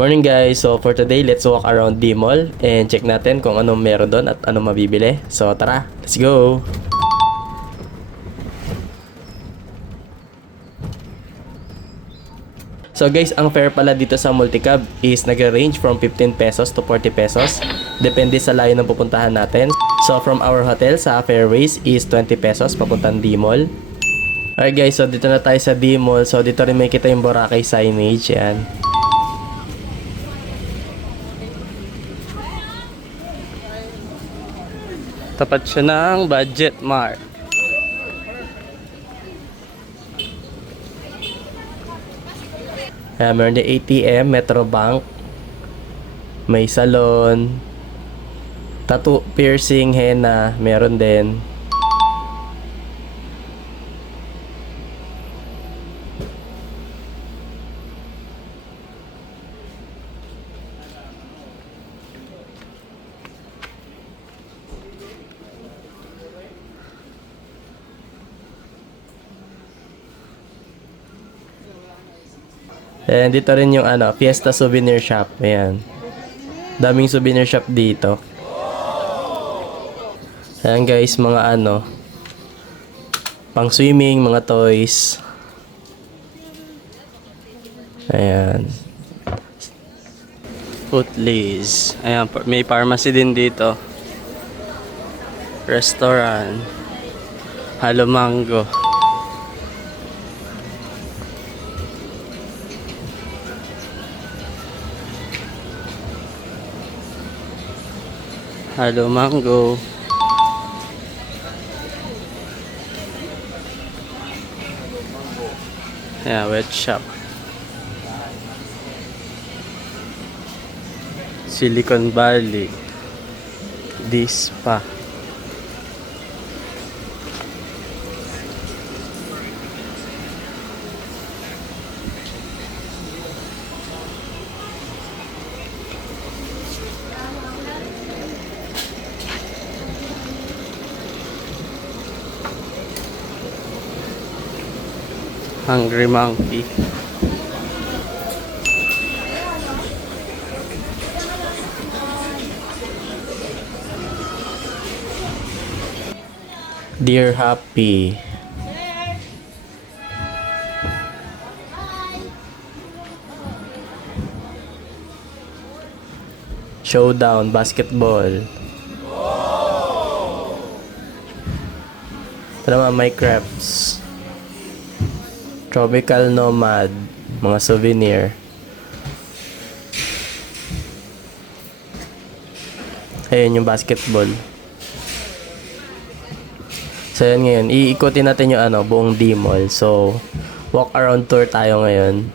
Morning guys, so for today, let's walk around the mall and check natin kung anong meron doon at anong mabibili. So tara, let's go! So guys, ang fare pala dito sa Multicab is nag-range from 15 pesos to 40 pesos. Depende sa layo ng pupuntahan natin. So from our hotel sa Fairways is 20 pesos papuntang D-Mall. Alright guys, so dito na tayo sa D-Mall. So dito rin may kita yung Boracay signage, yan. Tapat siya ng Budget Mart. Meron din ATM, Metrobank, may salon, tattoo, piercing, henna, meron din. And dito rin yung Fiesta Souvenir Shop. Ayan. Daming souvenir shop dito. Ayan guys, mga pang swimming, mga toys. Ayan. Footlies. Ayan, may pharmacy din dito. Restaurant. Halo Mango. Halo Mango. Yeah, wet shop. Silicon Valley. Dispa. Hungry Monkey. Dear Happy. Showdown Basketball. Ito naman, Minecrafts. Tropical Nomad, mga souvenir. Ayun yung basketball. So yan ngayon, iikutin natin yung buong D-Mall. So walk around tour tayo ngayon.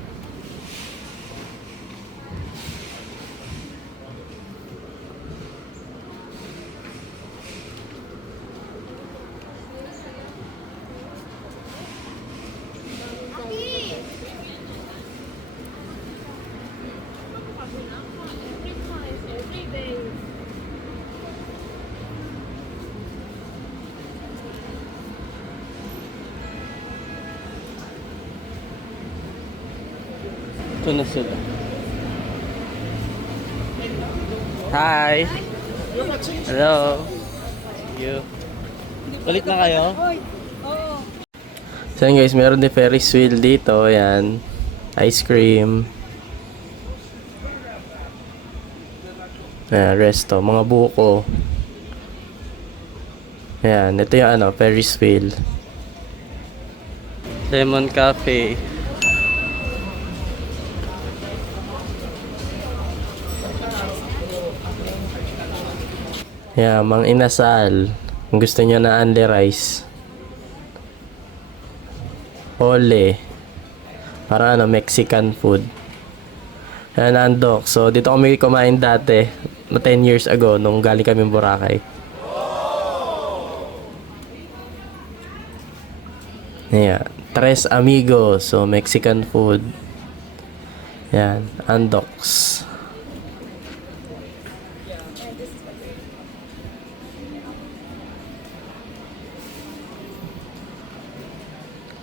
Ito na sila. Hi! Hello! Thank you. Balik na kayo? So yan guys, meron din Ferris wheel dito. Ayan. Ice cream. Ayan, resto. Mga buko. Ayan, ito yung Ferris wheel. Lemon Cafe. Yeah, Mang Inasal. Kung gusto nyo na only rice. Ole. Parang Mexican food. Yan, Andok. So, dito kami kumain dati. 10 years ago, nung galing kami Boracay. Yeah. Tres Amigos. So, Mexican food. Yan, Andoks.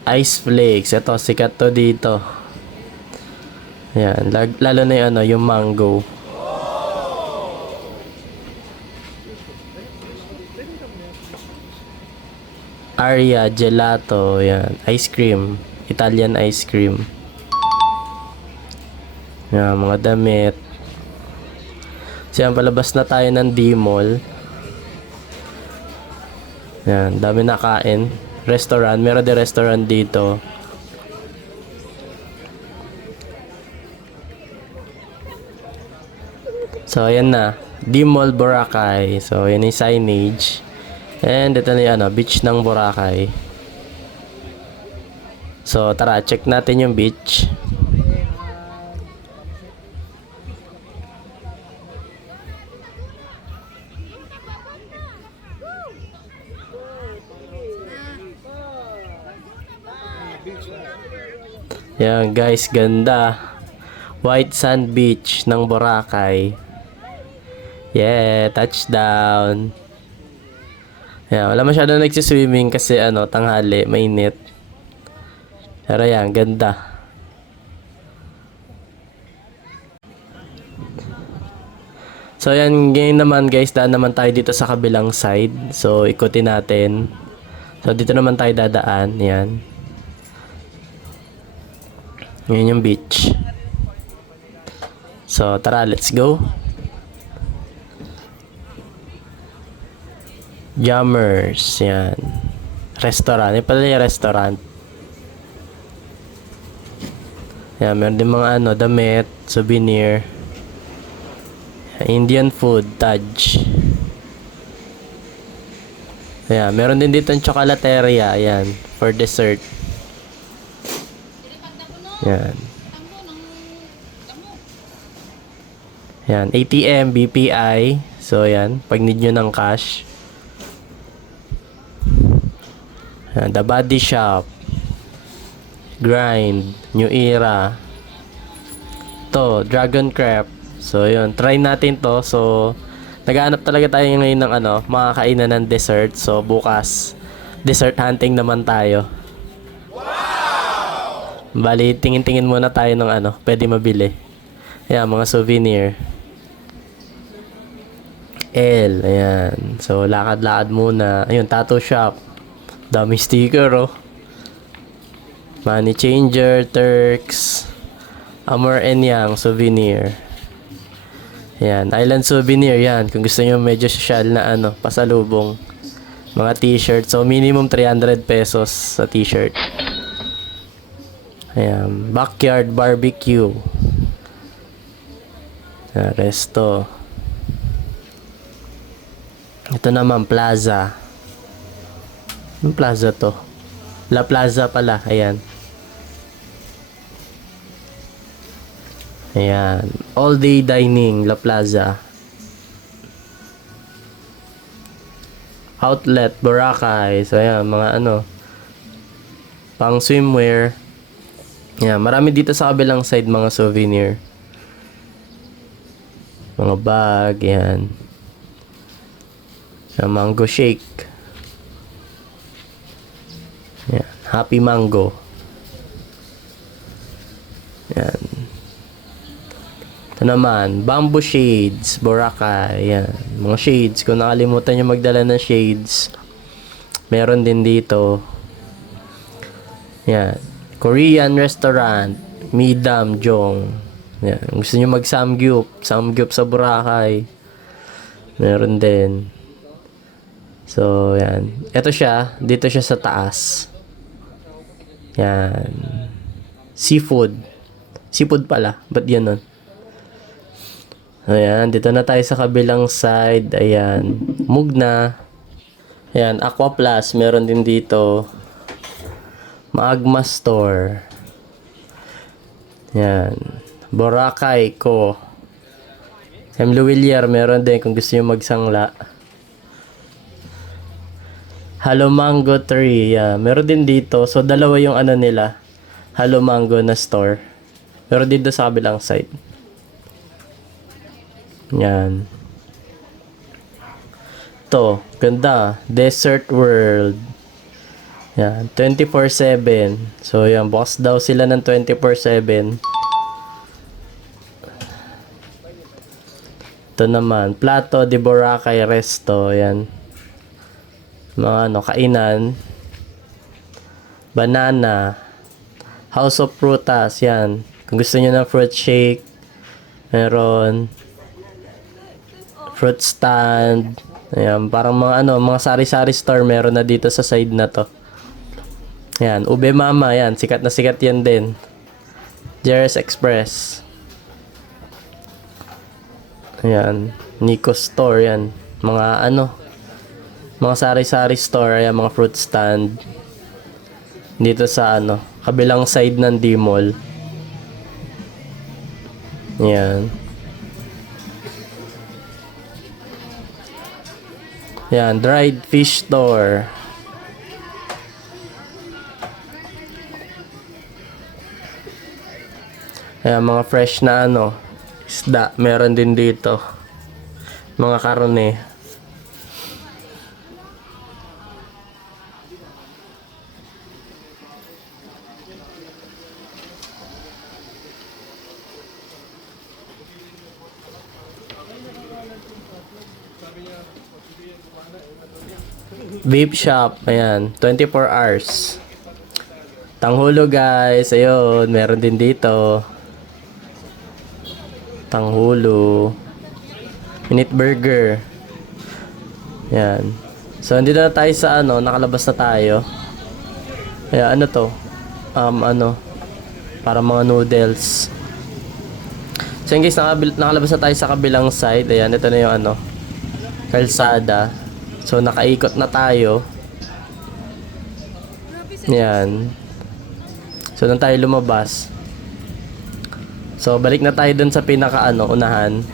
Ice Flakes. Ito, sikat to dito. Yan, lalo na yung ano, yung mango. Aria, gelato, yan. Ice cream. Italian ice cream. Yan, mga damit. So yan, palabas na tayo ng D-Mall. Yan, dami na kain. Restaurant, meron din restaurant dito. So, ayan na. D-Mall Boracay. So, yan yung signage. And ito na yung ano, beach ng Boracay. So, tara, check natin yung beach. Yan guys, ganda. White Sand Beach ng Boracay. Yeah, touchdown. Yan, wala masyadong nagsiswimming kasi ano, tanghali, mainit. Pero yan, ganda. So yan, ngayon naman guys, daan naman tayo dito sa kabilang side. So ikutin natin. So dito naman tayo dadaan, yan. Yan yung beach. So tara, let's go. Jammers, yan. Restaurant, yung pala yung restaurant. Yan, meron din mga ano, damit, souvenir. Indian food, Taj. Ayan, meron din dito yung chocolateria, ayan, for dessert. Ayan. Ayan, ATM, BPI. So, ayan, pag need nyo ng cash. Ayan, The Body Shop. Grind, New Era. To, Dragon Crab. So, yun. Try natin to. So, naghahanap talaga tayo ngayon ng ano, makakainan ng dessert. So, bukas, dessert hunting naman tayo. Wow! Bali, tingin-tingin muna tayo ng ano, pwede mabili. Ayan, mga souvenir. Ayan. So, lakad-lakad muna. Ayun, tattoo shop. Dami sticker, oh. Money changer, Turks. Amor and Yang, souvenir. Yan, Island souvenir yan. Kung gusto nyo medyo social na ano, pasalubong. Mga t-shirt. So, minimum 300 pesos sa t-shirt. Ayan, backyard barbecue. Ayan, resto. Ito naman, plaza. Yung plaza to. La Plaza pala, ayan. Ayan. All day dining, La Plaza. Outlet, Boracay. So, ayan, mga ano. Pang swimwear. Ayan, marami dito sa kabilang side mga souvenir. Mga bag, ayan. Ayan, mango shake. Ayan, Happy Mango. Ayan. Ito naman, bamboo shades, Boracay. Yan. Mga shades. Kung nakalimutan nyo magdala ng shades, meron din dito. Yan. Korean restaurant, Midam Jong. Yan. Gusto nyo samgyup sa Boracay, meron din. So, yan. Ito siya. Dito siya sa taas. Yan. Seafood. Seafood pala. Ba't yan nun? Ayan, dito na tayo sa kabilang side. Ayan, Mugna. Ayan, Aqua Plus. Meron din dito. Magma Store. Ayan, Boracay ko. M. Luwilier, meron din kung gusto nyo magsangla. Hello Mango Tree. Ayan, meron din dito. So, dalawa yung ano nila. Hello Mango na store. Meron dito sa kabilang side. Yan. To, ganda. Desert World. Yan, 24/7. So, yan, bukas daw sila ng 24/7. Ito naman, Plato de Boracay Resto. Yan. Mga kainan. Banana. House of Frutas. Yan. Kung gusto niyo ng fruit shake. Meron. Fruit stand. Ayan. Parang mga sari-sari store meron na dito sa side na to. Yan. Ube Mama. Yan. Sikat na sikat yan din. Jerry's Express. Ayan. Nico Store. Yan. Mga sari-sari store. Ayan. Mga fruit stand. Dito sa kabilang side ng D-Mall. Ayan. Ayan. Dried fish store. Ayan. Mga fresh na isda, meron din dito. Mga karne. Vape shop, ayan, 24 hours. Tanghulo guys, ayun, meron din dito. Tanghulo. Minute burger. Yan. So, andito na tayo sa nakalabas na tayo. Kaya to? Para mga noodles. So, guys, nakalabas na tayo sa kabilang side. Ayan, ito na yung kalsada. So, nakaikot na tayo. Yan. So, doon tayo lumabas. So, balik na tayo dun sa unahan.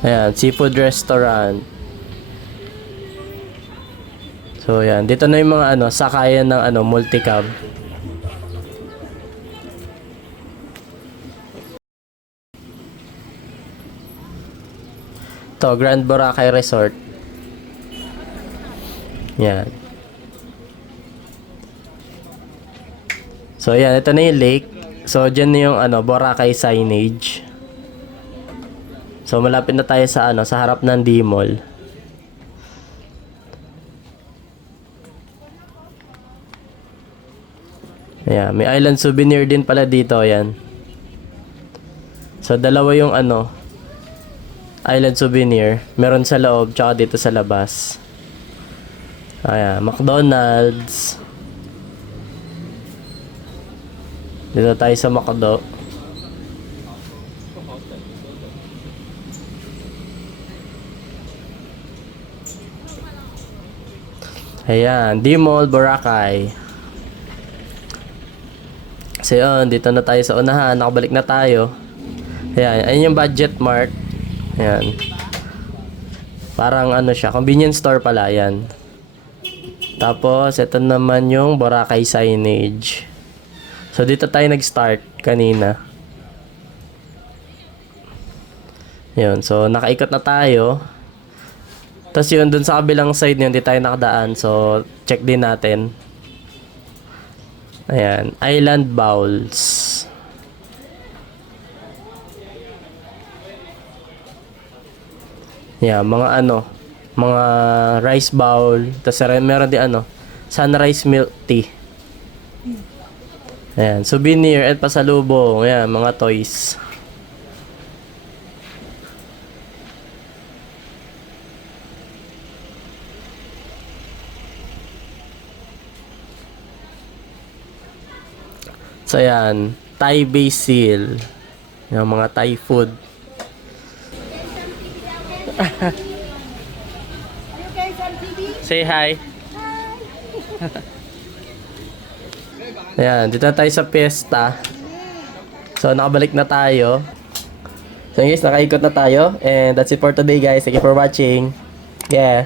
Ayan, seafood restaurant. So, ayan. Dito na yung mga sakayan ng multicab. Ito, Grand Boracay Resort. Yan. So, yan. Ito na yung lake. So, dyan na yung Boracay signage. So, malapit na tayo sa sa harap ng D-Mall. Ayan. May island souvenir din pala dito. Ayan. So, dalawa yung island souvenir. Meron sa loob, tsaka dito sa labas. Ayan. McDonald's. Dito tayo sa Macdo. Ayan, D-Mall Boracay. So yun, dito na tayo sa unahan. Nakabalik na tayo. Ayan, ayun yung Budget Mart. Ayan. Parang siya, convenience store pala. Ayan. Tapos, ito naman yung Boracay signage. So, dito tayo nag-start kanina. Yun. So, nakaikot na tayo. Tapos yun, dun sa kabilang side nyo, hindi tayo nakadaan. So, check din natin. Ayan. Island Bowls. Yan. Mga mga rice bowl. Tapos meron din sunrise milk tea. Ayan, souvenir at pasalubong. Ayan, mga toys. So, ayan, Thai basil. Yung mga Thai food. Say hi. Ayan, dito na tayo sa piyesta. So, nakabalik na tayo. So, guys, nakaikot na tayo. And that's it for today, guys. Thank you for watching. Yeah.